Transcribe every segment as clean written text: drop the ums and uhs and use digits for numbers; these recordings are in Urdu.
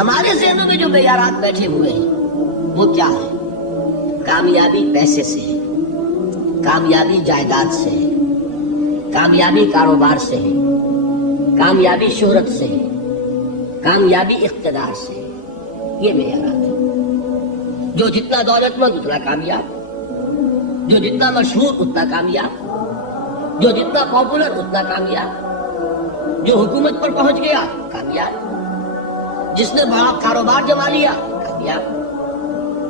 ہمارے ذہنوں میں جو معیارات بیٹھے ہوئے ہیں وہ کیا ہے؟ کامیابی پیسے سے ہے، کامیابی جائیداد سے ہے، کامیابی کاروبار سے ہے، کامیابی شہرت سے ہے، کامیابی اقتدار سے ہے۔ یہ معیارات ہیں۔ جو جتنا دولت مند اتنا کامیاب، جو جتنا مشہور اتنا کامیاب، جو جتنا پاپولر اتنا کامیاب، جو حکومت پر پہنچ گیا کامیاب، جس نے بڑا کاروبار جما لیا کامیاب،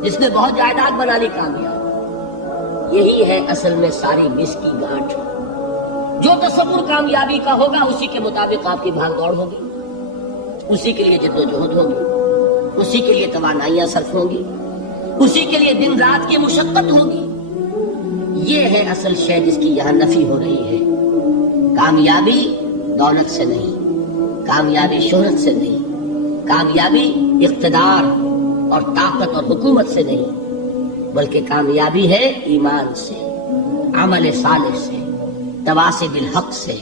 جس نے بہت جائیداد بنا لی کامیاب۔ یہی ہے اصل میں ساری مس کی گانٹھ۔ جو تصور کامیابی کا ہوگا اسی کے مطابق آپ کی بھاگ دوڑ ہوگی، اسی کے لیے جد و جہد ہوگی، اسی کے لیے توانائیاں صرف ہوں گی، اسی کے لیے دن رات کی مشقت ہوگی۔ یہ ہے اصل شے جس کی یہاں نفی ہو رہی ہے۔ کامیابی دولت سے نہیں، کامیابی شہرت سے نہیں، کامیابی اقتدار اور طاقت اور حکومت سے نہیں، بلکہ کامیابی ہے ایمان سے، عمل صالح سے، تواصی بالحق سے،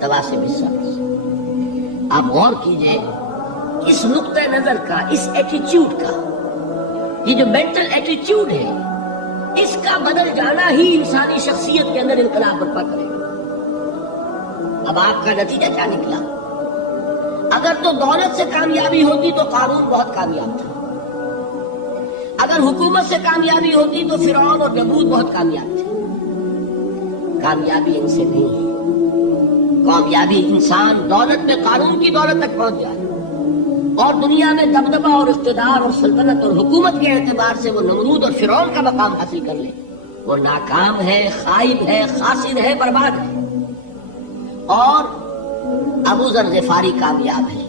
تواصی بالصبر سے۔ آپ غور کیجئے اس نقطہ نظر کا، اس ایٹیچیوڈ کا، یہ جو مینٹل ایٹیچیوڈ ہے، اس کا بدل جانا ہی انسانی شخصیت کے اندر انقلاب برپا کرے گا۔ اب آپ کا نتیجہ کیا نکلا؟ اگر تو دولت سے کامیابی ہوتی تو قارون بہت کامیاب تھا، اگر حکومت سے کامیابی ہوتی تو فرعون اور نمرود بہت کامیاب تھے۔ کامیابی ان سے نہیں ہے۔ کامیابی انسان دولت میں قارون کی دولت تک پہنچ جائے اور دنیا میں دبدبہ اور اقتدار اور سلطنت اور حکومت کے اعتبار سے وہ نمرود اور فرعون کا مقام حاصل کر لے، وہ ناکام ہے، خائب ہے، خاسر ہے، برباد ہے۔ اور ابو ذر غفاری کامیاب ہے،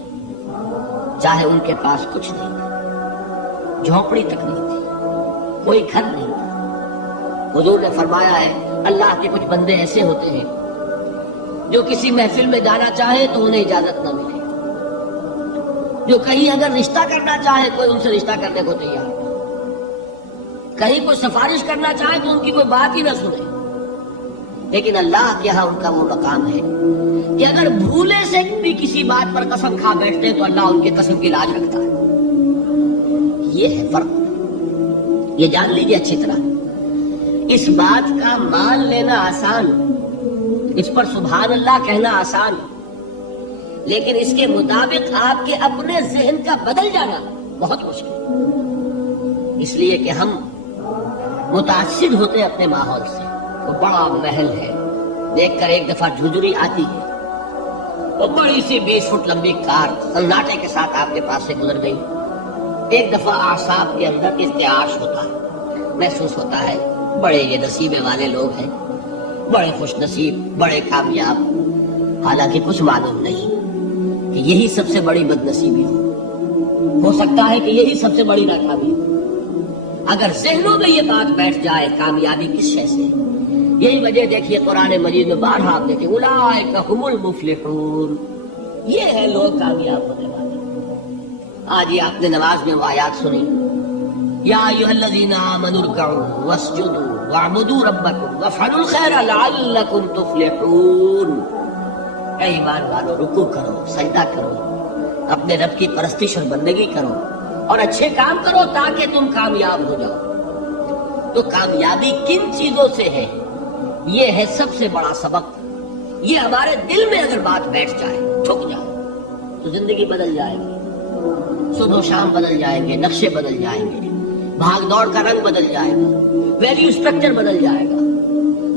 چاہے ان کے پاس کچھ نہیں تھا، جھونپڑی تک نہیں تھی، کوئی گھر نہیں تھا۔ حضور نے فرمایا ہے اللہ کے کچھ بندے ایسے ہوتے ہیں جو کسی محفل میں جانا چاہے تو انہیں اجازت نہ ملے، جو کہیں اگر رشتہ کرنا چاہے کوئی ان سے رشتہ کرنے کو تیار نہیں، کہیں کوئی سفارش کرنا چاہے تو ان کی کوئی بات ہی نہ سنے۔ لیکن اللہ کے ہاں ان کا وہ مقام ہے کہ اگر بھولے سے بھی کسی بات پر قسم کھا بیٹھتے ہیں تو اللہ ان کے قسم کی لاج رکھتا ہے۔ یہ ہے فرق، یہ جان لیجیے اچھی طرح۔ اس بات کا مان لینا آسان، اس پر سبحان اللہ کہنا آسان، لیکن اس کے مطابق آپ کے اپنے ذہن کا بدل جانا بہت مشکل، اس لیے کہ ہم متاثر ہوتے اپنے ماحول سے۔ وہ بڑا محل ہے، دیکھ کر ایک دفعہ جھجری آتی ہے، وہ بڑی سی 20 فٹ لمبی کار سناٹے کے ساتھ آپ کے پاس سے گزر گئی۔ ایک دفعہ اعصاب کے اندر ارتعاش ہوتا ہے، محسوس ہوتا ہے بڑے یہ نصیبے والے لوگ ہیں، بڑے خوش نصیب، بڑے کامیاب، حالانکہ کچھ معلوم نہیں کہ یہی سب سے بڑی بد نصیبی ہو سکتا ہے کہ یہی سب سے بڑی ناکامی ہو۔ اگر ذہنوں میں یہ بات بیٹھ جائے کامیابی کس شے سے، یہی وجہ دیکھیے قرآن مجید میں بارہا آپ دیکھیں اولئک ھم المفلحون، یہ ہے لوگ کامیاب ہونے والے۔ آج یہ آپ نے نماز میں وہ آیات سنی، یا ایھا الذین آمنوا ارکعوا واسجدوا واعبدوا ربکم وافعلوا الخیر لعلکم تفلحون۔ اے ایمان والو، رکوع کرو، سجدہ کرو، اپنے رب کی پرستش اور بندگی کرو اور اچھے کام کرو تاکہ تم کامیاب ہو جاؤ۔ تو کامیابی کن چیزوں سے ہے؟ یہ ہے سب سے بڑا سبق۔ یہ ہمارے دل میں اگر بات بیٹھ جائے، ٹھک جائے، تو زندگی بدل جائے گی، صبح و شام بدل جائیں گے، نقشے بدل جائیں گے، بھاگ دوڑ کا رنگ بدل جائے گا، ویلیو سٹرکچر بدل جائے گا۔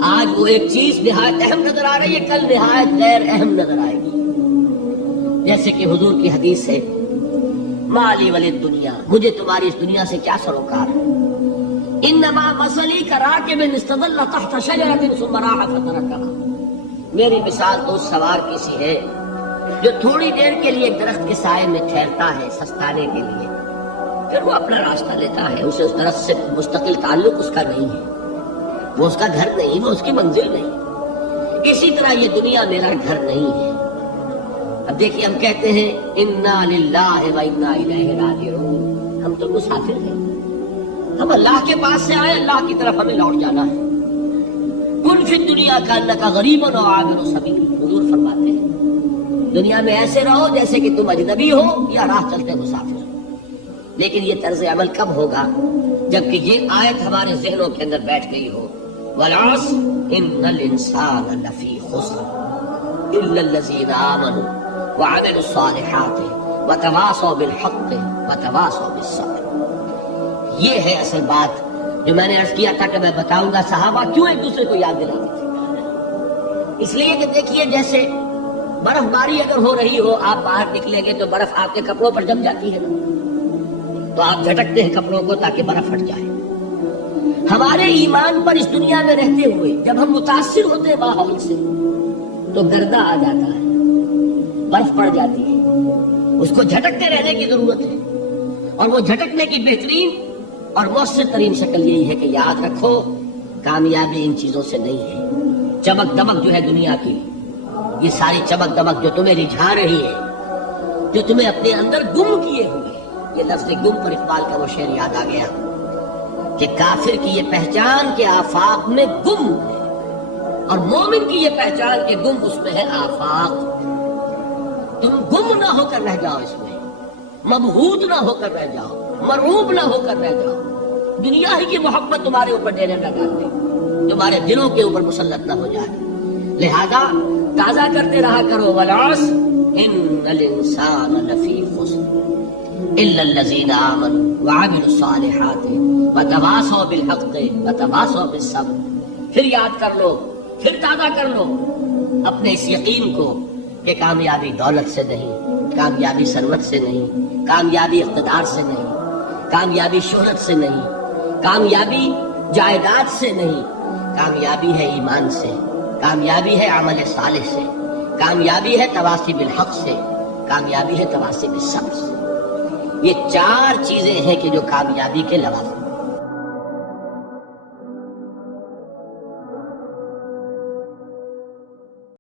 آج وہ ایک چیز نہایت اہم نظر آ رہی ہے، کل نہایت غیر اہم نظر آئے گی۔ جیسے کہ حضور کی حدیث ہے مالی وللدنیا، مجھے تمہاری اس دنیا سے کیا سروکار ہے؟ انما مثلی کراکب استظل تحت شجرۃ ثم راح فترکها، میری مثال تو اس سوار کی سی ہے جو تھوڑی دیر کے لیے درخت کے سائے میں ٹھہرتا ہے سستانے کے لیے، پھر وہ اپنا راستہ لیتا ہے، اسے اس درخت سے مستقل تعلق اس کا نہیں ہے، وہ اس کا گھر نہیں، وہ اس کی منزل نہیں۔ اسی طرح یہ دنیا میرا گھر نہیں ہے۔ اب دیکھیے ہم کہتے ہیں انا للہ و انا الیہ راجعون، ہم تو مسافر ہیں، ہم اللہ کے پاس سے آئے، اللہ کی طرف ہمیں لوٹ جانا ہے۔ کن فی الدنیا کانک غریب و عابر سبیل، حضور فرماتے ہیں دنیا میں ایسے رہو جیسے کہ تم اجنبی ہو یا راہ چلتے مسافر۔ لیکن یہ طرز عمل کب ہوگا؟ جبکہ یہ آیت ہمارے ذہنوں کے اندر بیٹھ گئی ہو، والعصر ان الانسان لفی خسر الا الذین آمنوا وعملوا الصالحات وتواصوا بالحق وتواصوا بالصبر۔ یہ ہے اصل بات جو میں نے عرض کیا تھا کہ میں بتاؤں گا صحابہ کیوں ایک دوسرے کو یاد دلاتے تھے۔ اس لیے کہ دیکھیے جیسے برف باری اگر ہو رہی ہو، آپ باہر نکلیں گے تو برف آپ کے کپڑوں پر جم جاتی ہے نا، تو آپ جھٹکتے ہیں کپڑوں کو تاکہ برف ہٹ جائے۔ ہمارے ایمان پر اس دنیا میں رہتے ہوئے جب ہم متاثر ہوتے ہیں ماحول سے تو گردہ آ جاتا ہے، برف پڑ جاتی ہے، اس کو جھٹکتے رہنے کی ضرورت ہے۔ اور وہ جھٹکنے کی بہترین اور مؤثر ترین شکل یہی ہے کہ یاد رکھو کامیابی ان چیزوں سے نہیں ہے۔ چمک دمک جو ہے دنیا کی، یہ ساری چمک دمک جو تمہیں رجھا رہی ہے، جو تمہیں اپنے اندر گم کیے ہوئے، یہ لفظ گم پر اقبال کا وہ شعر یاد آ گیا کہ کافر کی یہ پہچان کے آفاق میں گم ہے، اور مومن کی یہ پہچان کے گم اس میں ہے آفاق۔ تم گم نہ ہو کر رہ جاؤ، اس میں مبہوت نہ ہو کر رہ جاؤ، مرعوب نہ ہو کر رہ جاؤ، دنیا ہی کی محبت تمہارے اوپر ڈیرے نہ ڈال دے، تمہارے دلوں کے اوپر مسلط نہ ہو جائے۔ لہذا تازہ کرتے رہا کرو، والعصر ان الانسان لفی خسر الا الذین آمنوا وعملوا الصالحات وتواصوا بالحق وتواصوا بالصبر۔ پھر یاد کر لو، پھر تازہ کر لو اپنے اس یقین کو کہ کامیابی دولت سے نہیں، کامیابی ثروت سے نہیں، کامیابی اقتدار سے نہیں، کامیابی شہرت سے نہیں، کامیابی جائیداد سے نہیں، کامیابی ہے ایمان سے، کامیابی ہے عمل صالح سے، کامیابی ہے تواصی بالحق سے، کامیابی ہے تواصی بالصبر سے۔ یہ چار چیزیں ہیں کہ جو کامیابی کے لوازم